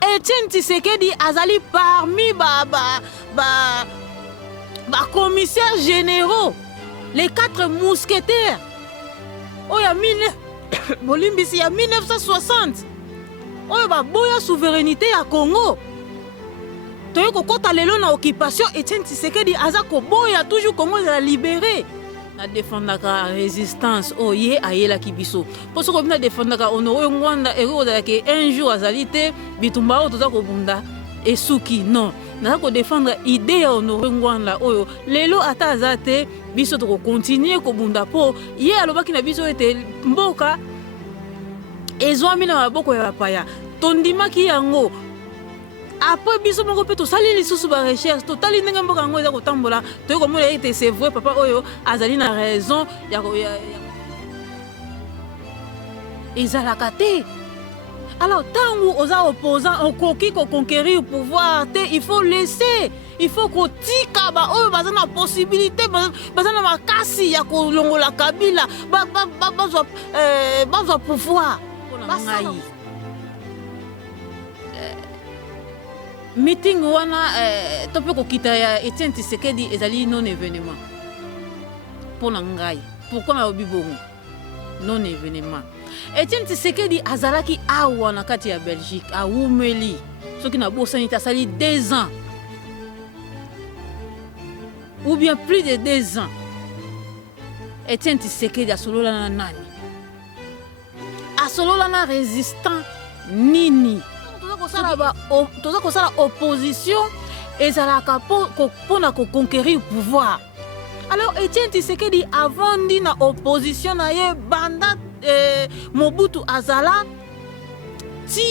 Etienne Tshisekedi azali parmi commissaires généraux, les 4 mousquetaires. Oh ya Bolimbisi ya 1960. Oh ya boya souveraineté ya Congo. Toyo kokota lelo na occupation Etienne Tshisekedi aza ko boya toujours Congo za libérer. Na défendaka résistance oye ayela kibiso. Poso ko bina défendaka Honoré Ngwanda ero za ke un jour azalité bitumba o toza ko bunda esuki non. Na ko défendre idée ya Honoré Ngwanda oyo lelo ata azate biso to ko continuer ko bunda po ye alobaki na biso ete mboka ezwami na maboko ya bapaya tondimaki yango. Après biso moko pe to sali lisusu ba recherche to tali ndenge mboka ngo eza kotambola to ko mona ete c'est vrai papa oyo azali na raison ya ezalaka te. Alors tango oza opposant okoki ko conquérir pouvoir te il faut laisser, il faut ko tika ba oyo baza na possibilité baza na makasi ya ko longola Kabila bazwa pouvoir ngai. Meeting wana tope ko kita ya Etienne Tshisekedi ezali non événement pour ngai. Pourquoi na obibongo non événement? Etienne Tshisekedi azalaki awa na kati ya Belgique a Oumeli soki na bosani tasali 2 ans ou bien plus de 2 ans. Etienne Tshisekedi asolola na nani? Asolola na résistant nini? Toza kosala opposition ezalaka pona ko conquérir pouvoir. Alors Etienne Tshisekedi avandi na opposition na ye banda Mobutu azala ti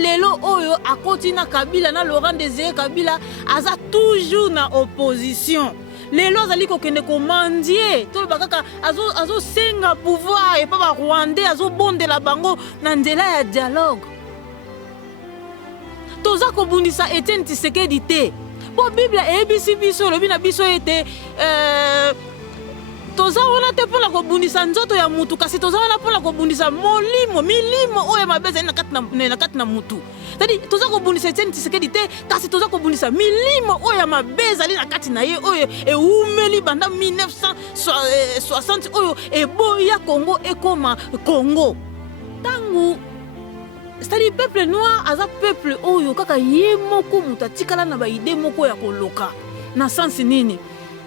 lelo oyo akoti na Kabila na Laurent Désiré Kabila aza toujours na opposition. Lelo azali kokende komandie to bakaka azo senga pouvoir et pas ba Rwandais azo bondela bango na nzela ya dialogue. Toza kobundisa Etienne Tshisekedi te. Po Bible ebisi biso lobi na biso ete toza wana te pona kobundisa nzoto ya mutu kasi toza wana pona kobundisa milimo oyo mabeza na kati na mutu. C'est-à-dire toza kobundisa Etienne Tshisekedi te kasi toza kobundisa milimo oyo mabeza ali na kati na ye oyo eumeli banda 1960 oyo eboya Congo ekoma Congo. Tangu c'est-à-dire peuple noir aza peuple oyo kaka ye moko muta tikala na ba idée moko ya koloka. Na sens nini?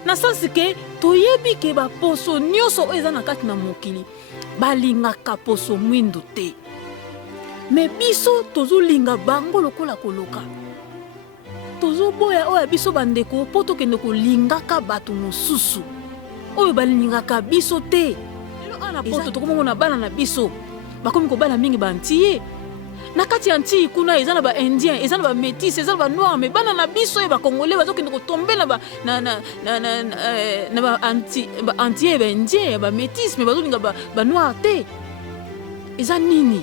Na sens ke toyebi ke ba poso nyoso eza na kati na mokili balingaka poso mwindu te. Mais biso tozolinga bango lokola koloka. Tozoboya oya biso bandeko po tokende kolingaka bato mosusu oyo balingaka biso te. Lelo ana poto tokomona bana na biso bakomi ko bana mingi bantiye. Na kati anti kuna ezana ba indien, ezana ba métis, ezana ba noir, mais bana na biso e ba congolais bazokende ko tomber na ba anti ba indien, ba métis, mais bazolinga ba noir te. Eza nini?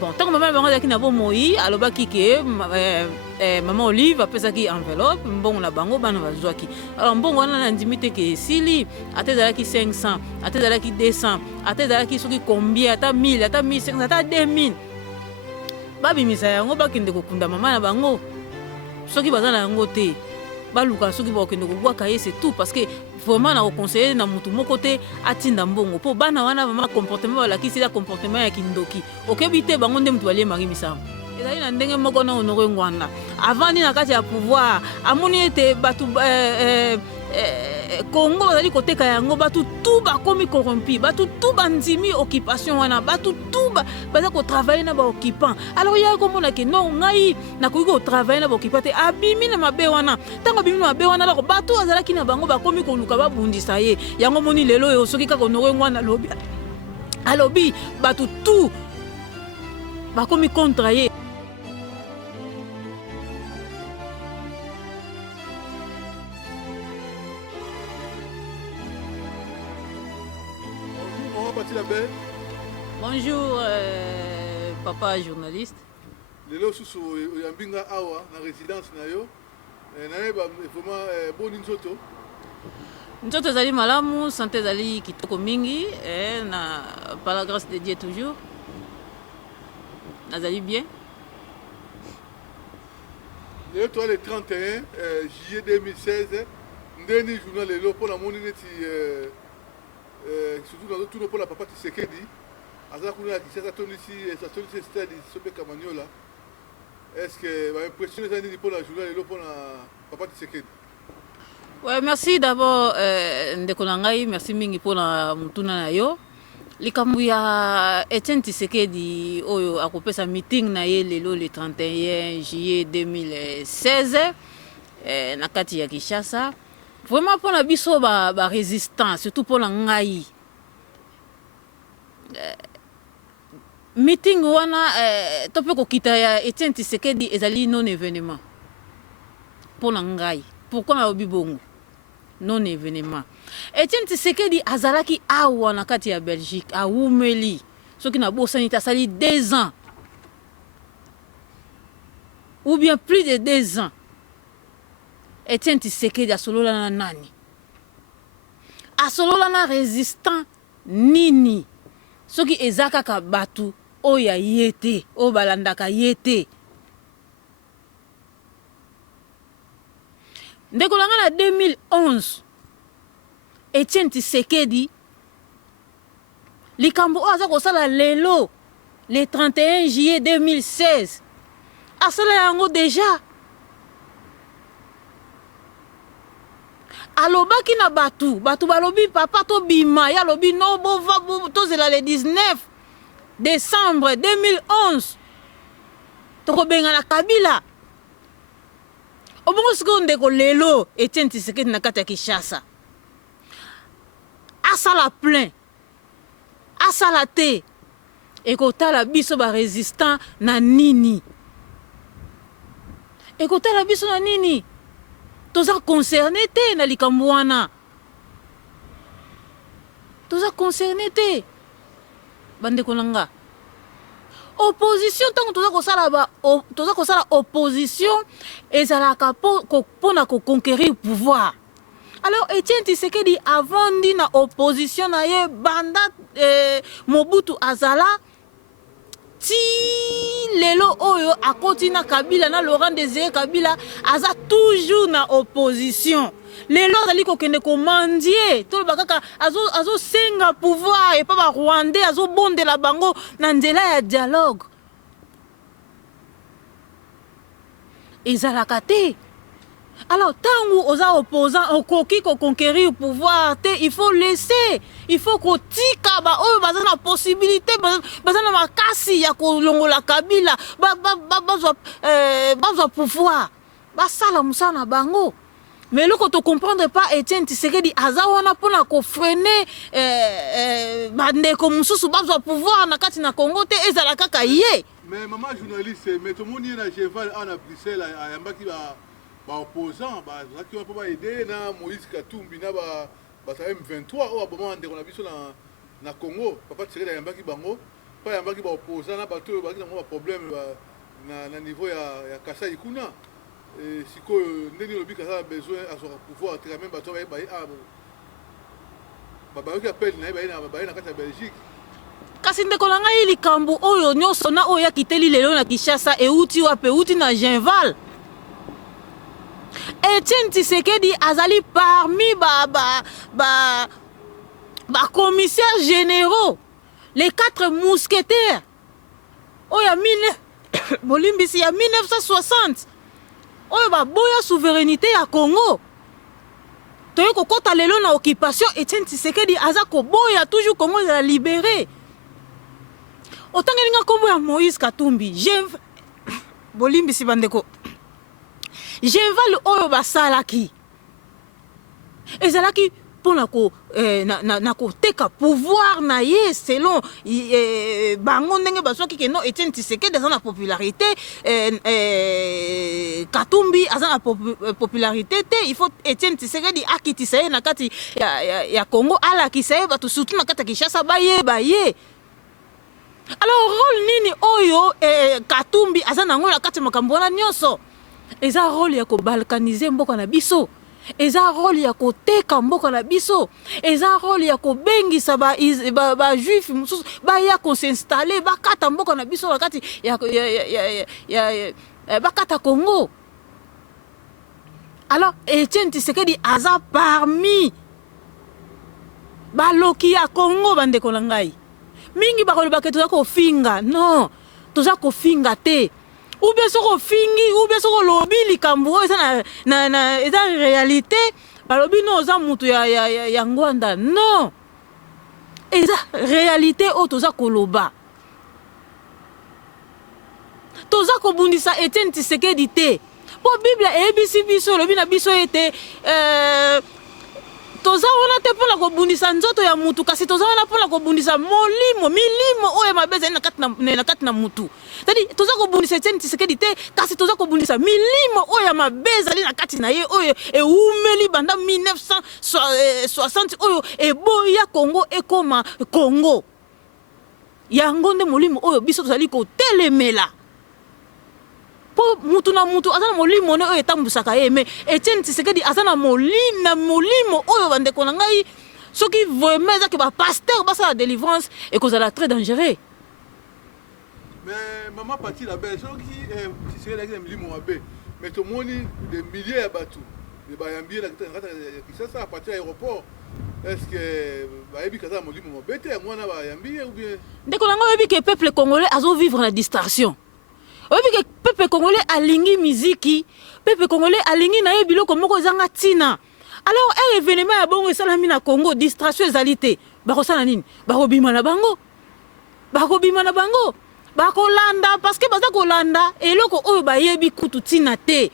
Bon, tant que maman bango na bo moi, alobaki ke maman Olive apesaki enveloppe, mbongo na bango bana bazwaki. Alors mbongo wana na ndimite ke sili, atezalaki 500, atezalaki 200, atezalaki soki combien, ata 1000, ata 1500, ata 2000. Babi misa yango bakende kokunda mama na bango soki bazana yango te baluka soki bakende kobwaka ye c'est tout parce que vraiment na conseiller na mutu moko te atinda mbongo po bana wana mama comportement balakisi la comportement ya kindoki okebi te bango nde mutu balie mari misango ezali na ndenge moko na Honoré Ngwanda avant ni na kati ya pouvoir amoni ete batu Congo bazali koteka yango batu tout bakomi corrompu batu tout bandimi occupation wana batu tout baza ko travailler na ba occupant. Alors ya komona ke non ngai na ko travailler na ba occupant te abimi na mabe wana tango abimi na mabe wana alors batu azalaki na bango bakomi koluka babundisa ye yango moni lelo yo soki kaka Honoré Ngwanda alobi batu tout bakomi contre ye. Bonjour, papa journaliste. Lelo susu yambinga awa na résidence na yo. Na ba vraiment boni nzoto. Nzoto zali malamu, santé zali kitoko mingi na par la grâce de Dieu toujours. Nazali bien. le 31 juillet 2016 ndeni journal lelo pour la moni neti surtout dans tout pour la papa Tshisekedi aza kuna kisasa tonisi stade sobe Kamanyola. Est-ce que va impressionner ça pour la journal lelo pour la papa Tshisekedi? Ouais, merci d'abord ndeko na ngai, merci mingi pour la mutuna na yo. Likambu ya Etienne Tshisekedi oyo akopesa meeting na ye lelo le 31 juillet 2016 na kati ya Kinshasa. Vraiment pour la biso ba résistance, surtout pour la ngai. Meeting wana tope ko kita ya Etienne Tshisekedi ezali non événement. Pour la ngai. Pourquoi na obibongo? Non événement. Etienne Tshisekedi azalaki awa na kati ya Belgique, a Oumeli. Soki na bosani tasali 2 ans. Ou bien plus de 2 ans. Etienne Tshisekedi asolola na nani? Asolola na résistant nini? Soki ezaka ka batu oya yete, o balandaka yete. Ndeko langa na 2011 Etienne Tshisekedi likambo aza kosala lelo le 31 juillet 2016 asala yango déjà alobaki na batu balobi papa to bima ya lobi no bova tozela le 19 décembre 2011 tokobenga na Kabila. Obongo siko ndeko lelo Etienne Tshisekedi na kati ya Kinshasa asala plein asala te ekotala biso ba résistant na nini ekotala biso na nini toza concerné te na likambo wana toza concerné te bandeko nanga opposition tant toza kosala opposition ezalaka pona ko conquérir pouvoir. Alors Etienne Tshisekedi avant dit na opposition na ye banda Mobutu azala ti lelo oyo akoti na Kabila na Laurent Désiré Kabila aza toujours na opposition. Lelo azali kokende komandie to bakaka azo senga pouvoir et pas ba Rwandais azo bondela bango na nzela ya dialogue. Ezalaka te. Alors tangu oza opposant okoki ko conquérir pouvoir te il faut laisser, il faut ko tika ba oyo baza na possibilité baza na makasi ya ko longola Kabila bazwa pouvoir basala musana bango. Mais le quand on comprendre pas Etienne Tshisekedi aza wana pona ko freiner bande ko mususu bazwa pouvoir na kati na Congo te ezala kaka ye. Mais maman journaliste mais tout le monde est na cheval en Bruxelles ayambaki ba opposant qui va pas aider na Moïse Katumbi na ba M23 au moment de na biso na Congo papa Tshisekedi ayambaki bango pas ayambaki ba opposant na bato ba ki na problème na niveau ya Kasai kuna. Si ndeni lobi kasa besoin à son pouvoir très même bato ba ki appel na na kati ya Belgique. Kasi ndeko na ngai likambo oyo nyonso na oyo kiteli lelo na Kinshasa euti wape euti na Genval. Etienne Tshisekedi azali parmi ba commissaires généraux, les 4 mousquetaires. Oya Bolimbisi ya 1960. Oyo ba boya souveraineté ya Congo. Toyo kokota lelo na occupation Etienne Tshisekedi aza ko boya toujours Congo za libéré. Otangelinga kombo ya Moïse Katumbi, Bolimbisi bandeko. Genval oyo basalaki. Ezalaki pona ko na ko teka pouvoir na ye selon bango ndenge bazwaki ke no Etienne Tshisekedi aza na popularité Katumbi aza na popularité te il faut Etienne Tshisekedi akitisa ye na kati ya Congo ala kisaye batu surtout na kati ya Kinshasa baye. Alors rôle nini oyo Katumbi aza nango na kati makambo wana nyonso. Eza rôle ya ko balkaniser mboka na biso. Eza rôle ya ko teka mboka na biso. Eza rôle ya ko bengisa ba juif mususu ba ya ko s'installer ba kata mboka na biso wakati ya bakata Congo. Alors Etienne Tshisekedi aza parmi baloki ya Congo bandeko na ngai. Mingi bakolobaka toza kofinga. Non, toza kofinga te. Ou bien soko fingi, ou bien soko lobi likambo eza na eza réalité. Balobi no oza mutu ya ngwanda. Non. Eza réalité o toza koloba. Toza kobundisa Etienne Tshisekedi te. Po Bible ebisi biso lobi na biso ete toza wana te pona kobundisa nzoto ya mutu kasi toza wana pona kobundisa milimo oyo mabeza na kati na mutu. C'est-à-dire toza kobundisa Etienne Tshisekedi te kasi toza kobundisa milimo oyo mabeza na kati na ye oyo eumeli banda 1960 oyo eboya Congo ekoma Congo. Yango nde molimo oyo biso tozali kotelemela. Po mutu na mutu azana molimo ne oyo etambusaka ye mais Etienne Tshisekedi azana molimo oyo bandeko na ngai soki vraiment ezaki ba pasteur basa la délivrance et kozala très dangereux. Mais maman parti la belle soki Tshisekedi na molimo mabe mais to moni des milliers ya batu de bayambi na kisasa à partir de l'aéroport. Est-ce que bayebi kaza molimo mabe te mwana bayambi ou bien ndeko na ngai yebi que peuple congolais azo vivre la distraction. Oui, que peuple congolais alingi miziki, peuple congolais alingi na biloko moko zanga tina. Alors un événement ya bongo esalami na Congo, distraction ezalité. Bakosala nini? Bakobima na bango. Bakobima na bango. Bakolanda parce que baza kolanda eloko oyo bayebi kutu tina te.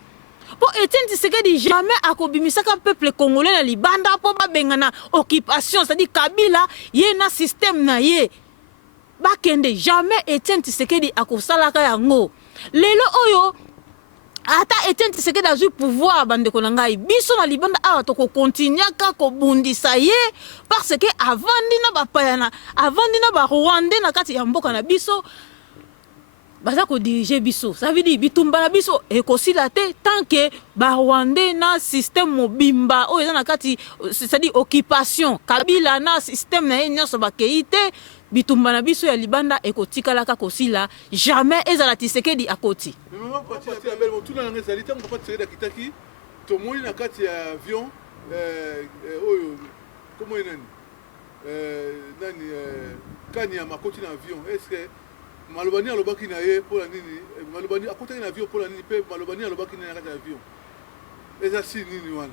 Po Etienne Tshisekedi jamais akobimisaka peuple congolais na libanda po babengana occupation, c'est-à-dire Kabila ye na système na ye. Bakende jamais Etienne Tshisekedi akosalaka yango. Lelo oyo ata Etienne Tshisekedi azui pouvoir bandeko na ngai biso na libanda awa to ko continuer ka ko bundisa ye parce que avandi na bapayana avandi na ba Rwandais na kati ya mboka na biso baza ko diriger biso. Ça veut dire bitumba na biso ekosila te tant que ba Rwandais na système mobimba oyo na kati c'est-à-dire occupation Kabila na système na nyonso bakeite bitumba na biso ya libanda ekotikala ka kosila jamais ezala Tshisekedi akoti. Mais maman parti la belle motuna na ngezali tango papa Tshisekedi kitaki to moni na kati ya avion oyo comment nani nani kani ya makoti na avion est-ce que malobani alobaki na ye pour la nini malobani akotaki na avion pour la nini pe malobani alobaki na kati ya avion eza si nini wana.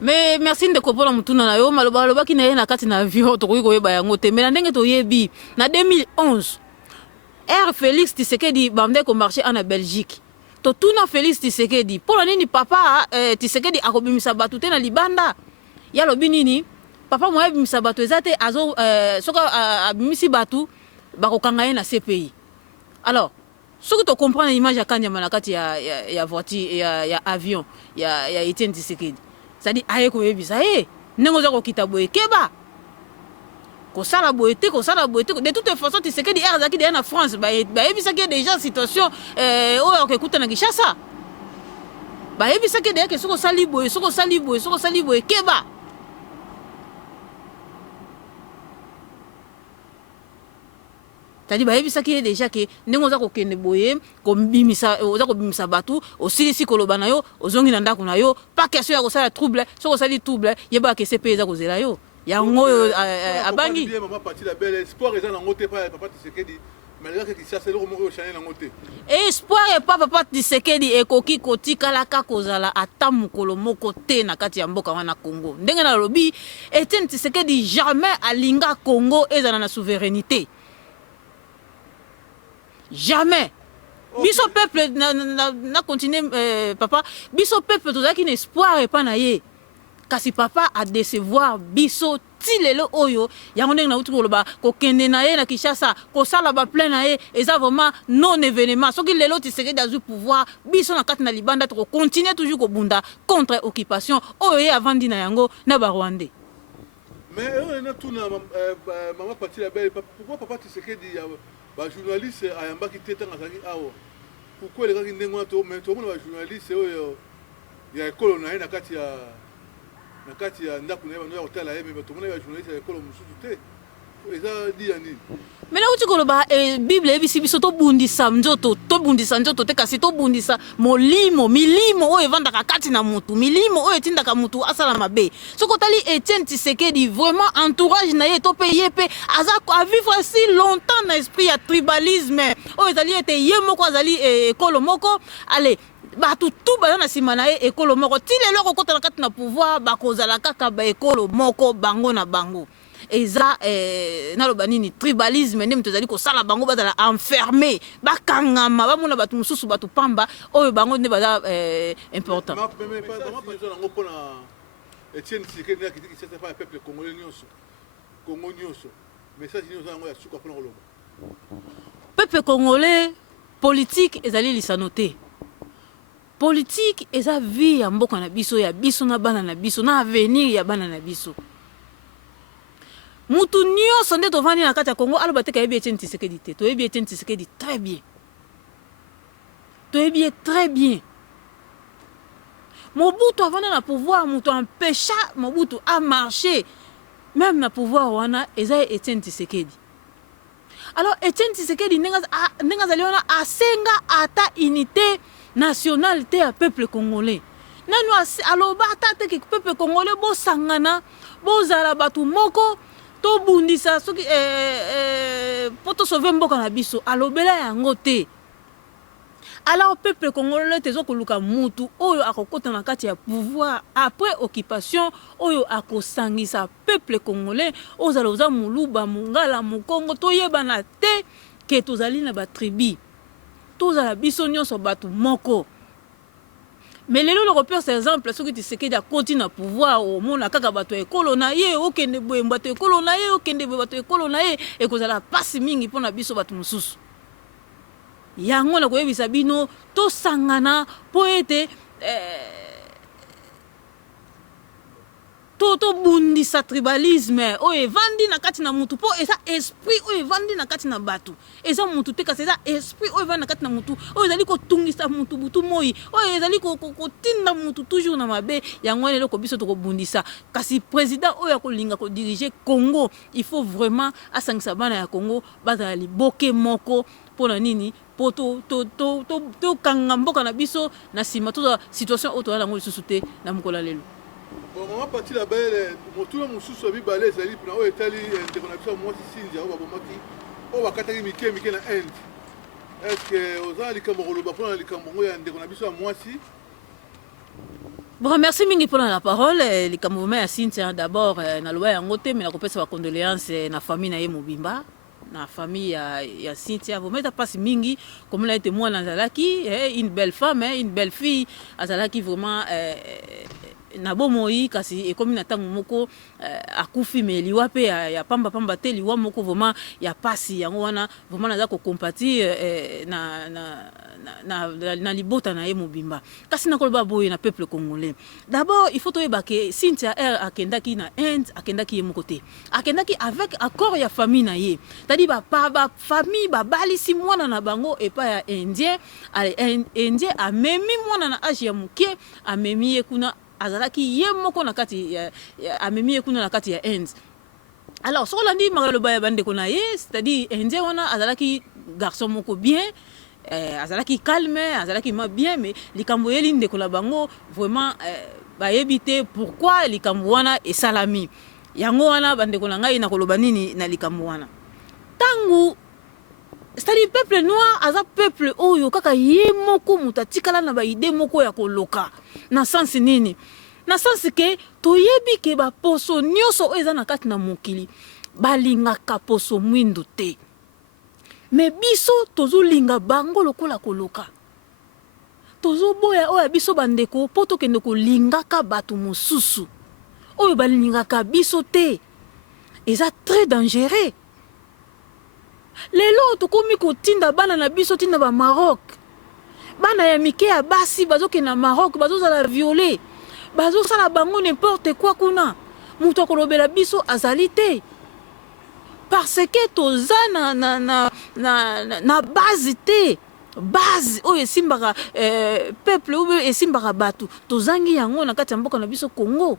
Mais merci de kopona mutuna na yo maloba ki na ye na kati na avion to ko yeba yango te mais na ndenge to yebi na 2011 Air Félix Tshisekedi bamde ko marché en Belgique to tuna Félix Tshisekedi pour nini papa Tshisekedi akobimisa batu te na libanda ya lobi nini papa mo yebimisa batu ezate azo soka abimisi batu bakokanga ye na CPI. Alors soki to comprendre image ya kanyama na kati ya voiture ya avion ya Etienne Tshisekedi. C'est-à-dire aye ko yebisa nengo za ko kitabo ekeba ko sala boete de toute façon Tshisekedi erzaki de na France ba yebisa que déjà situation oyo ko kuta na Kinshasa ba yebisa que de que soko sali boye ekeba. C'est-à-dire ba yebisa que déjà que nengo za ko kende boye ko bimisa oza ko bimisa batu osilisi koloba na yo ozongi na ndako na yo pas question ya ko sala trouble soko sali trouble yeba que CP za ko zela yo yango abangi bien maman parti la belle espoir eza na ngote pa papa Tshisekedi malgré que Kinshasa le moko changer na ngote espoir et pas papa Tshisekedi ekoki kotikala ka kozala ata mukolo moko te na kati ya mboka wana Congo ndenge na lobi Etienne Tshisekedi jamais alinga Congo ezana na souveraineté. Jamais. Okay. Biso peuple na continuer papa biso peuple tozaki na espoir et pas na ye kasi papa a décevoir biso ti lelo oyo yango ndenge na uti koloba kokende na ye na Kinshasa kosala ba plein na ye eza vraiment non événement soki lelo Tshisekedi azui pouvoir biso na kati na libanda to continuer toujours kobunda contre occupation oyo ye avandi na yango na ba Rwandais. Mais on a tout na maman parti la belle pourquoi papa Tshisekedi ba journaliste ayambaki teta ngazaki awo pourquoi les gars qui ndengwa to mais to mona ba journaliste oyo ya ekolo na ye na kati ya ndako na ye bando ya hôtel aye mais to mona ba journaliste ya ekolo mususu te eza dia nini mena uti koloba bible ebisi biso tobundisa nzoto te kasi tobundisa milimo oyo evandaka kati na mutu milimo oyo etindaka mutu asala mabe soki otali Etienne Tshisekedi vraiment entourage na ye to mpe ye mpe aza avivre si longtemps na esprit ya tribalisme oyo ezali ete ye moko azali ekolo moko ale bato tu baza na nsima na ye ekolo moko ti lelo kokota na kati na pouvoir bakozala kaka baekolo moko bango na bango eza naloba nini tribalisme nde moto ezali kosala bango bazala enfermé bakangama bamona bato mosusu bato pamba oyo bango nde baza important yango mpona Etienne Tshisekedi akitiki pa peuple congolais nyonso Congo nyonso message nyonso yango ya suka mpona koloba peuple congolais politique ezali lisano te politique eza vie ya mboka na biso ya biso na bana na biso na avenir ya bana na biso mutu nyonso nde tovandi na kati ya Congo aloba te kayebi Etienne Tshisekedi te toyebi Etienne Tshisekedi très bien toyebi très bien Mobutu avanda na pouvoir mutu empêcha Mobutu a marché même na pouvoir wana eza Etienne Tshisekedi alors Etienne Tshisekedi nenga zali wana asenga ata unité nationale te ya peuple congolais nanu aloba ata te ke peuple congolais bosangana bozala batu moko to bundisa soki poto sauver mboka na biso alobela yango te alors peuple congolais tezo koluka mutu oyo akokota na kati ya pouvoir après occupation oyo akosangisa peuple congolais ozala oza muluba mungala mukongo toyebana te ke tozali na batribi tozala biso nyonso batu moko mais lelo lokopesa exemple soki Tshisekedi akoti na pouvoir omona kaka bato ekolo na ye okende boye bato ekolo na ye okende boye bato ekolo na ye ekozala pasi mingi mpona biso bato mosusu yango na koyebisa bino tosangana po ete tobundisa tribalisme oyo evandi na kati na mutu po eza esprit oyo evandi na kati na bato eza mutu te kasi eza esprit oyo evandi na kati na mutu oyo ezali kotungisa mutu butu moi oyo ezali kotinda mutu toujours na mabe yango wana eloko biso tokobundisa kasi président oyo akolinga kodirige Congo il faut vraiment asangisa bana ya Congo bazala liboke moko mpona nini po tokanga mboka na biso na nsima tozala situation oyo toza nango lisusu te na mokolo lelo bon maman parti la belle motuna mosusu abibale ezali mpona oyo etali ndeko na biso ya mwasi sindia oyo babomaki oyo bakataki mike na Inde estce oza na likambo koloba mpona likambo ngo ya ndeko na biso ya mwasi bon merci mingi mpona la parole likambo vraimen ya Cynthia d'abord naloba yango te mais nakopesa bacondoléance na famille na ye mobimba na famille ya Cynthia vraimen eza mpasi mingi komona ete mwana azalaki une belle femme une belle fille azalaki vraiment na bomoi kasi ekomi na ntango moko akufi me liwa mpe ya pamba te liwa moko vraiment ya pasi yango wana vraiment naza kocompatir na libota na ye mobimba kasi nakoloba boye na peuple congolais d'abord il faut toyeba ke Cynthia akendaki na Inde akendaki ye moko te akendaki avec accord ya famille na ye c'est-à-dire famille babalisi mwana na bango epa ya indien indien amemi mwana na age ya moke amemi ye kuna azalaki ye moko na kati amemi ye kuna na kati ya Inde alors so landi makaloba ya bandeko na ye c'est-à-dire indien wana azalaki garçon moko bien azalaki calme azalaki ma bien mais likambo yeli ndeko na bango vraiment bayebi te pourquoi likambo wana esalami yango wana bandeko na ngai na koloba nini na likambo wana tangu c'est-à-dire peuple noir aza peuple oyo kaka ye moko mutatikala na ba idée moko ya koloka na sens nini na sens ke toyebi ke ba poso nyonso oyo eza na kati na mokili balingaka poso mwindu te mais biso tozolinga bango lokola koloka tozoboya oyo biso bandeko po tokende kolingaka bato mosusu oyo balingaka biso te eza très dangereux lelo tokomi kotinda bana na biso tinda ba Maroc bana ya mike ya basi bazokende na Maroc bazozala violé bazosala bango n'importe quoi kuna mutu akolobela biso azali te parce que toza na base te base oyo esimbaka peuple oyo esimbaka bato tozangi yango na kati ya mboka na biso Congo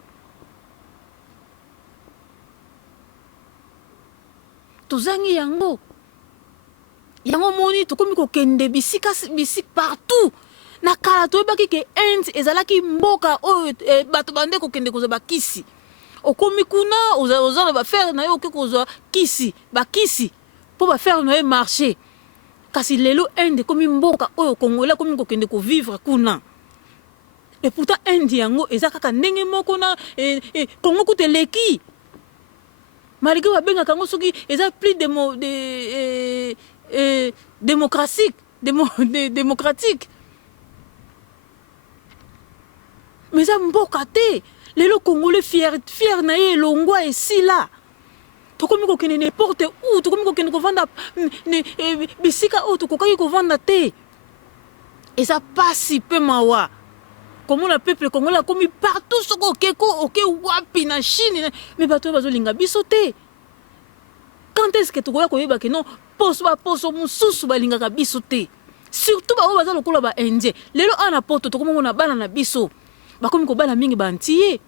tozangi yango yango moni tokomi kokende bisika partout na kala toyebaki ke Inde ezalaki mboka oyo bato bande kokende kozwa bakisi okomi kuna oza na bafere na yo oke kozwa kisi bakisi mpo bafere na yo marché kasi lelo Inde ekomi mboka oyo Congolais akomi kokende kovivre kuna et pourtant Inde yango eza kaka ndenge moko na Congo kuta eleki malgré babengaka yango soki eza plus démocratique mais eza mboka te lelo Congolais fier na ye elongwa esila tokomi kokende n'importe où tokomi kokende kovanda bisika oyo tokokaki kovanda te eza pasi mpe mawa komona peuple congolais akomi partout soko oke wapi na Chine mais bato oyo bazolinga biso te quand est-ce que tokoya koyeba ke non poso mosusu balingaka biso te surtout baoyo baza lokola baindien lelo ana poto tokomona bana na biso bakomi kobala mingi bantiye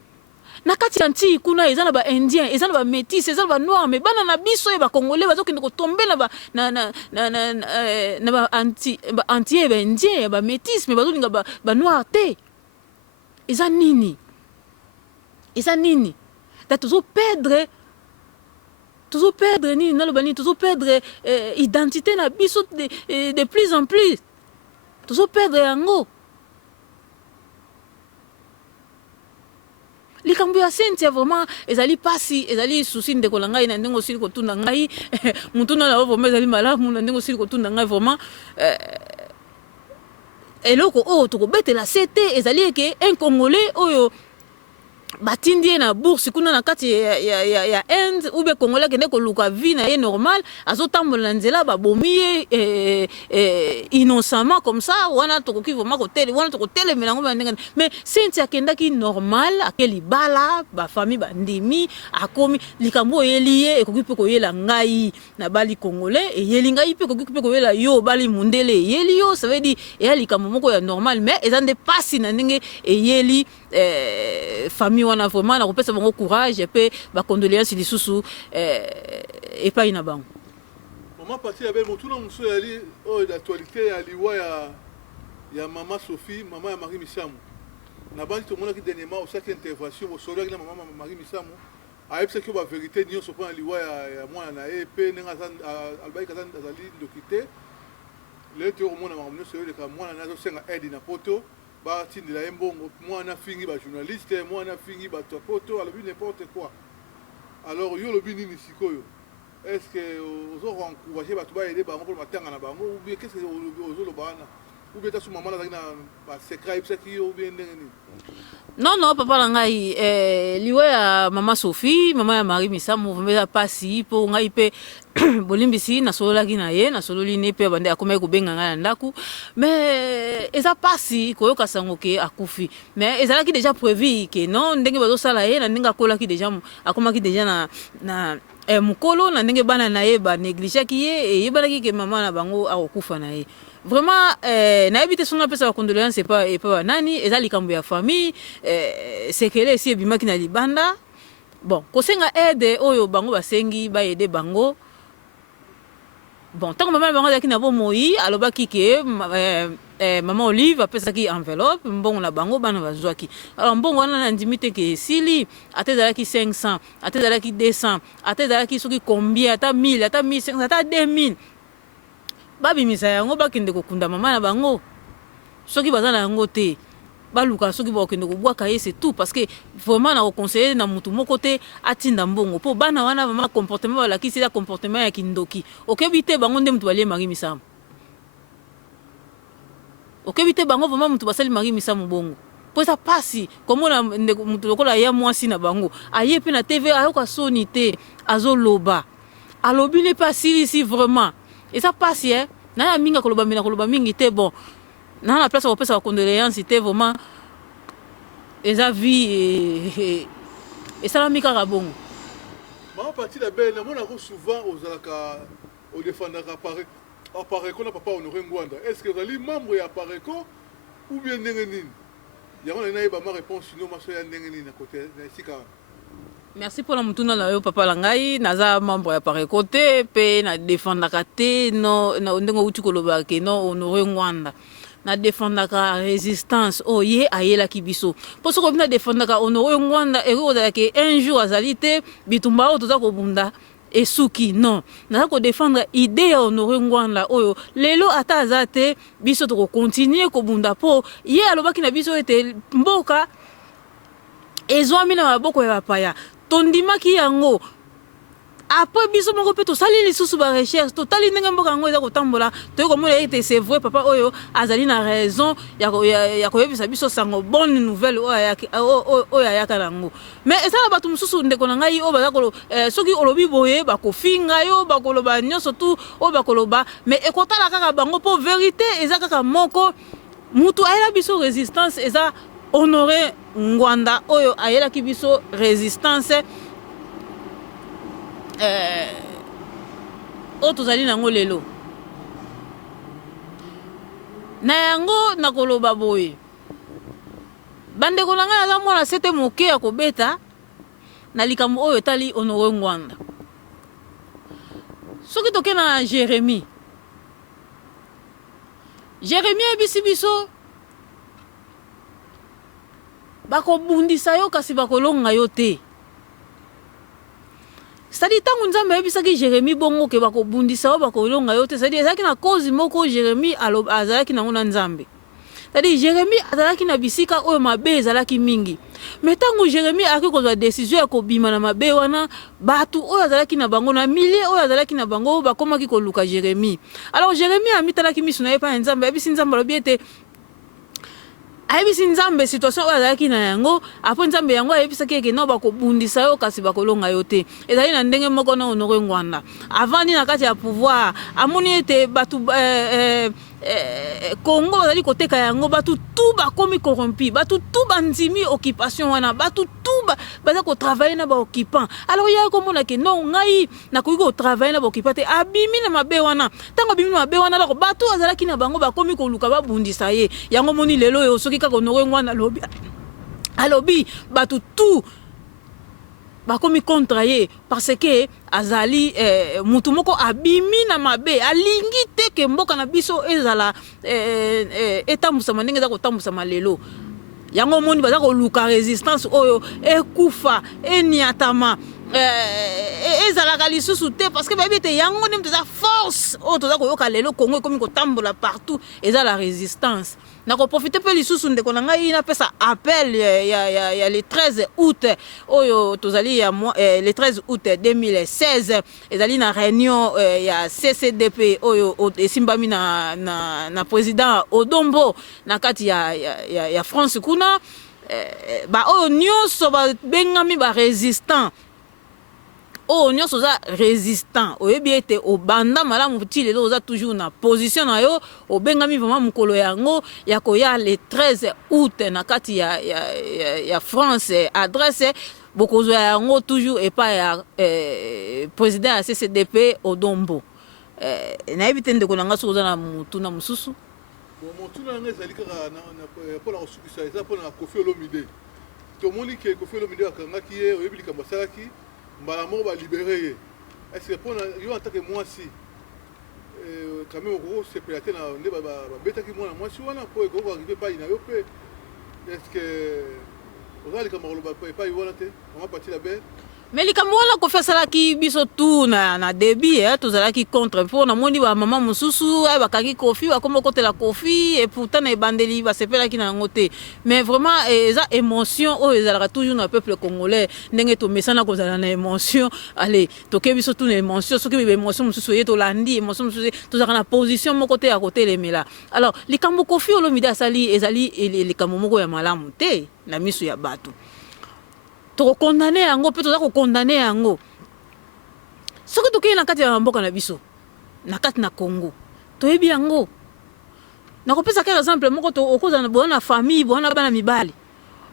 na kati ya nti kuna eza na baindien eza na bamétis eza na banoir mais bana na biso ye bacongolais bazokende kotombe na baantiye baindien ya bamétis mais bazolinga banoir te eza nini da tozoperdre nini naloba nini tozoperdre identité na biso de plus en plus tozoperdre yango likambo ya sentia vraiment ezali pasi ezali souci ndeko na ngai na ndenge osili kotunda ngai mutuna na vraiment ezali malamu na ndenge osili kotunda ngai vraiment eloko oyo tokobetela sete ezali eke un Congolais oyo batindi ye na bourse kuna na kati ya Inde ou bien Congolais kende koluka vie na ye normal azotambola na nzela babomi ye innocemment comme ça wana tokoki vraiment wana tokotelemela yango bandenge mais senti akendaki normal ake libala bafamille bandimi akomi likambo oyeli ye ekoki mpe koyela ngai na bali Congolais eyeli ngai mpe ekoki mpe koyela yo bali mundele eyeli yo ça veut dire eya likambo moko ya normal mais eza nde pasi na ndenge eyeli famille wana vraiment na kopesa bango courage et ba condoléances lisusu epai na bango maman pati ya bel motuna muso yali o d'actualité ya liwa ya maman Sophie maman ya Marie Misamu na bandi tomona ki dernièrement au chaque intervention au solo na maman Marie Misamu ayebisa ki ba vérité nyonso pona liwa ya mwana na ye pe nenga albai kazan azali dokite le te omona maman nyonso le ka mwana nazo senga aide na poto batindela ye mbongo mwana fingi bajournaliste mwana fingi batopoto alobi n'importe quoi alors yo lobi nini sikoyo est-ce que ozoencourage bato baede bango mpo matanga na bango ou bien qu'est-ce que ozoloba wana ou bien tasu mama nazalaki na basecret ayebisaki yo ou bien ndenge nini non papa na ngai liwa ya mama Sophie mama ya Marie Misamu vomela pasi mpo ngai mpe bolimbisi nasololaki na ye nasololi ne mpe bande akomaki kobenga ngai na ndako mais eza pasi koyoka sango ke akufi mais ezalaki déjà prévu ke non ndenge bazosala ye na ndenge akolaki déjà akomaki déjà na mokolo na ndenge bana na ye banegligeaki ye eyebanaki ke mama na bango akokufa na ye vraiment nayebi te songa pesa ba condoléances epa banani eza likambo ya famille sekele esi ebimaki na libanda bon kosenga aide oyo bango basengi baede bango bon ntango mama na bango azalaki na bomoi alobaki ke mama Olive apesaki enveloppe mbongo na bango bana bazwaki alors mbongo wana na ndimi te ke esili ata ezalaki 500 ata ezalaki 200 ata ezalaki soki combien ata 1000 ata 1500 ata 2000 babimisa yango bakende kokunda mama na bango soki baza na yango te baluka soki bakende kobwaka ye c'est tout parce que vraiment na conseiller na mutu moko te atinda mbongo po bana wana vraiment comportement balakisi ya comportement ya kindoki okebi te bango nde mutu balie Marie Misamu okebi te bango vraiment mutu basali Marie Misamu bongo po eza pasi komona mutu lokola ya mwasi na bango aye pe na TV ayoka soni te azoloba alobi ne pas ici vraiment eza pasi na ya minga koloba mingi te bon na la place opesa ba condoléances te vraiment eza vie et ça la mika rabongo maman parti la belle mona ko souvent ozalaka au défendaka Apareko na papa Honoré Ngwanda est-ce que vous membre ya Apareko ou bien ndenge nini yango na nayi ba ma réponse sino maso ya ndenge nini na côté na sika Merci pour la mutuna na yo papa langai naza membre ya pare côté pe na défendaka te no na ndenge uti koloba ke no Honoré Ngwanda na défendaka résistance o ye ayela kibiso poso ko bina défendaka Honoré Ngwanda e ko ke un jour azali te bitumba o toza ko bunda esuki non naza ko défendre idée ya Honoré Ngwanda oyo lelo ata azate biso to ko continuer ko bunda po ye alobaki na biso ete mboka ezwami na maboko ya bapaya tondimaki yango après biso moko pe tosali lisusu ba recherche totali ndenge mboka yango eza kotambola toyei komona ete c'est vrai papa oyo azali na raison ya koyebisa biso sango bonne nouvelle oyo ayaka nango mais ezala bato mosusu ndeko na ngai oyo baza soki olobi boye bakofinga yo bakoloba nyonso tu oyo bakoloba mais ekotala kaka bango mpo vérité eza kaka moko mutu ayela biso résistance eza Honoré Ngwanda oyo ayelaki biso résistance oyo tozali nango lelo na yango nakoloba boye bandeko na ngai naza mwana sete moke ya kobeta na likambo oyo etali Honoré Ngwanda soki toke na Jérémie ayebisi biso bakobundisa yo kasi bakolonga yo te c'est-à-dire ntango nzambe ayebisaki Jérémie bongo ke bakobundisa yo bakolonga yo te c'est-à-dire ezalaki na cause moko Jérémie azalaki nango na nzambe c'est-à-dire Jérémie azalaki na bisika oyo mabe ezalaki mingi mais ntango Jérémie ayaki kozwa décision ya kobima na mabe wana bato oyo azalaki na bango na milie oyo azalaki na bango bakomaki koluka Jérémie alors Jérémie amitalaki miso na ye pa ya nzambe ayebisi nzambe alobi ete ayebisi nzambe situation oyo azalaki na yango apres nzambe yango ayebisaki eke no bakobundisa yo kasi bakolonga yo te ezali na ndenge moko na Honoré Ngwanda avandi na kati ya pouvoir amoni ete bato Congo bazali koteka yango bato tu bakomi corrompi bato tu bandimi occupation wana bato tu baza kotravaille na baoccupant alors ya komona ke no ngai nakoki kotravaille na baoccupant te abimi na mabe wana ntango abimi na mabe wana alors bato azalaki na bango bakomi koluka babundisa ye yango moni lelo oyo soki kaka Honoré Ngwanda alobi bato tu bakomi contre ye parce que azali mutu moko abimi na mabe alingi te ke mboka na biso ezala etambusama ndenge eza kotambusama lelo yango moni baza koluka résistance oyo ekufa eniatama ezalaka lisusu te parce que bayebi ete yango nde toza force oyo toza koyoka lelo Congo ekomi kotambola partout eza la résistance nakoprofite mpe lisusu ndeko na ngai napesa appel ya le 13 août oyo tozali le 13 août 2016 ezali na réunion ya CCDP oyo esimbami na président Odombo na kati ya France kuna oyo nyonso babengami barésistant oyo nyonso oza résistant oyebi ete obanda malamu ti lelo oza toujours na position na yo obengami vraiment mokolo yango ya koya le 13 août na kati ya France adresse bokozwa yango toujours epai ya président ya CCDP Odombo nayebi te ndeko na nga soki oza na motuna mosusu motuna na nga ezali kaka mpona kosukisa eza mpona Koffi Olomide tomoni ke Koffi Olomide akangaki ye oyebi likambo asalaki mbala moko balibere ye est-ce que mpona yo en tant que mwasi quand même okokosepela te na nde babetaki mwana mwasi wana mpo ekoki arrive epai na yo mpe est-ce que oza likambo koloba epai wana te mama pati la belle mais likambo wana Koffi asalaki biso tu na début tozalaki contre mpo namoni bamama mosusu bakangi Koffi bakoma kotela Koffi et pourtant na ebandeli basepelaki na yango te mais vraiment eza émotion oyo ezalaka toujours na peuple congolais ndenge tomesana kozala na émotion allez toke biso tu na émotion soki émotion mosusu ye tolandi émotion mosusu tozalaka na position moko te ya kotelemela alors likambo Koffi Olomide asali ezali likambo moko ya malamu te na miso ya bato tokokondane yango mpe toza kokondane yango soki tokei na kati ya mboka na biso na kati na Congo toyebi yango nakopesa kaka exemple moko okozala boya na famille boya na bana mibali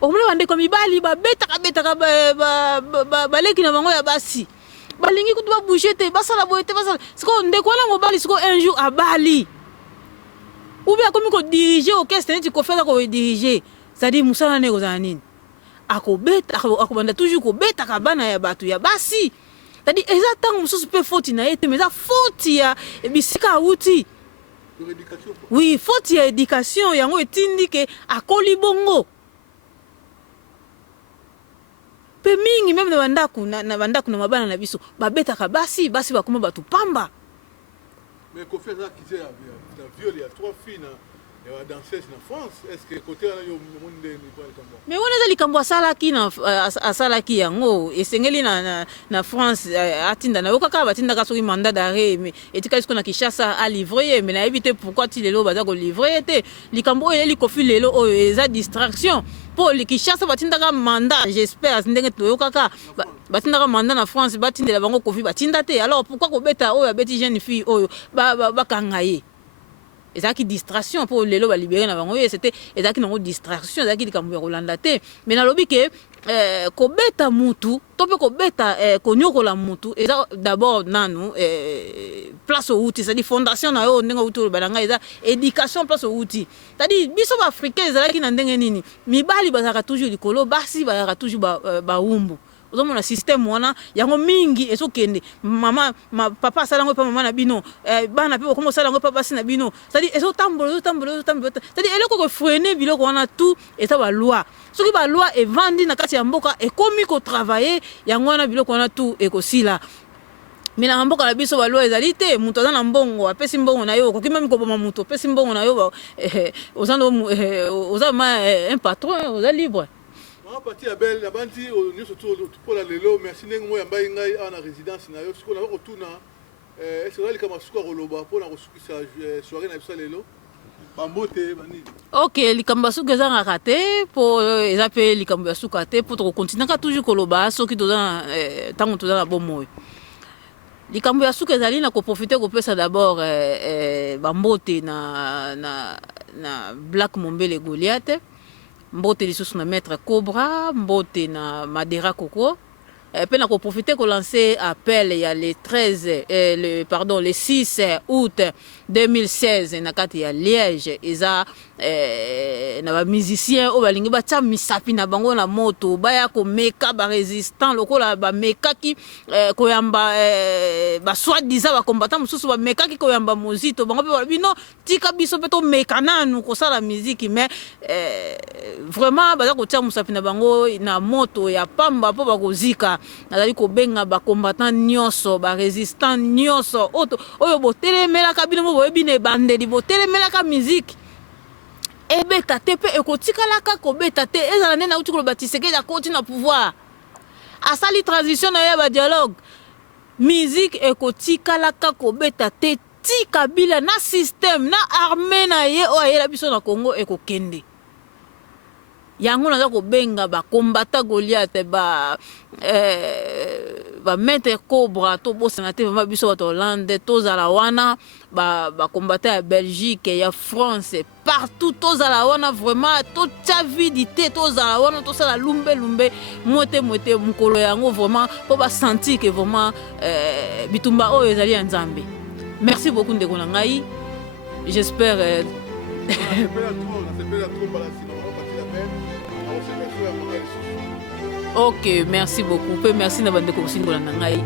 okomona bandeko mibali babetaka baleki na bango ya basi balingi kutu babouge te basala boye te basala sikoyo ndeko wana mobali sikoyo un jour abali ou bien akomi kodirige orchestre neti Koffi aza kodirige c'est-à-dire mosala nde ekozala nini akobeta akobanda toujours kobetaka bana ya bato ya basi. Tadi eza ntango mosusu mpe foti na ye te, mais eza foti ya bisika awuti. Oui, foti ya éducation yango etindi ke akoli bongo. Pe mingi même na bandaku na mabana na biso babetaka basi bakoma bato pamba. Mais qu'on fait ça qui la viol, il y a 3 filles danseuse en France. Est-ce que côté là yo monde ni quoi le combat? Mais on est likambo asalaki na asalaki yango esengeli na France atinda na okaka batinda ka soki mandat d'arrêt mais etika isko na Kinshasa a livré mais na éviter pourquoi ti lelo baza ko livrer te likambo ele likofi lelo o eza distraction pour le Kinshasa batinda ka mandat j'espère ndenge toyokaka batinda ka mandat na France batindela bango kofi batinda te alors pourquoi ko beta o ya beti jeune fille oyo ba kangaye. Et ça qui distraction pour les lois libérer na bango c'était et ça qui non distraction ça qui likambo ya kolanda te mais na lobi ke kobeta mutu to pe kobeta konyokola mutu et ça d'abord nanu place au outil c'est-à-dire fondation na yo ndenge outil balanga eza éducation place au outil c'est-à-dire biso ba africain ezala ki na ndenge nini mibali bazaka toujours likolo basi bazaka toujours ba umbu ozomona système wana yango mingi ezokende mama papa asalango pa mama na bino bana pe komo salango pa basi na bino c'est-à-dire ezotambola c'est-à-dire eloko ko freiner biloko wana tout eta ba loi soki ba loi evandi na kati ya mboka ekomi ko travailler yango wana biloko wana tout ekosila. Mina mboka la biso ba loi ezali te mutu aza na mbongo apesi mbongo na yo koki même ko boma mutu apesi mbongo na yo ozando ozama un patron oza libre. Parti ya belle la bandi nous surtout pour la lelo merci ndenge mo yamba ngai ana résidence na yo siko na ko tuna est-ce que kama suka roloba pour na kosukisa soirée na biso lelo bambote bani. OK likamba suka za ngakate pour eza pe likamba suka te pour continuer ka toujours koloba soki toza tango toza na bomoyo. Likambo ya suka ezali na ko profiter ko pesa d'abord bambote na Black Mombele Goliath. Mbote lisusu na Maître Cobra, mbote na Madera Coco. Pe na ko profiter ko lancer appel ya le 6 août 2016 na kati ya Liège eza na ba musicien o balingi ba tia misapi na bango na moto baya ko meka ba résistant lokola ba meka ki ko yamba ba soi-disant ba combattant mususu ba meka ki ko yamba mozito bango pe bino tika biso pe to meka nanu ko sala musique mais vraiment ba ko tia musapi na bango na moto ya pamba po ba kozika nazali ko benga ba combattant nyonso ba résistant nyonso oyo botelemela ka bino boyebi ne bandeli botelemela ka musique ebeta te pe ekotikalaka kobeta te ezala nena uti koloba Tshisekedi akoti na pouvoir asali transition na ye ba dialogue musique ekotikalaka kobeta te ti Kabila na système na armée na ye o ayela biso na Congo ekokende yango naza kobenga ba combattant Goliath ba Maître Cobra to bosana te vraiment biso bato Hollande tozala wana ba combattant ya Belgique ya France partout tozala wana vraiment to chavidité tozala wana tosala lumbe moite mukolo yango vraiment po ba sentir que vraiment bitumba oyo ezali ya Nzambe. Merci beaucoup ndeko na ngai j'espère OK, merci beaucoup. Merci na bande ko singola na ngai.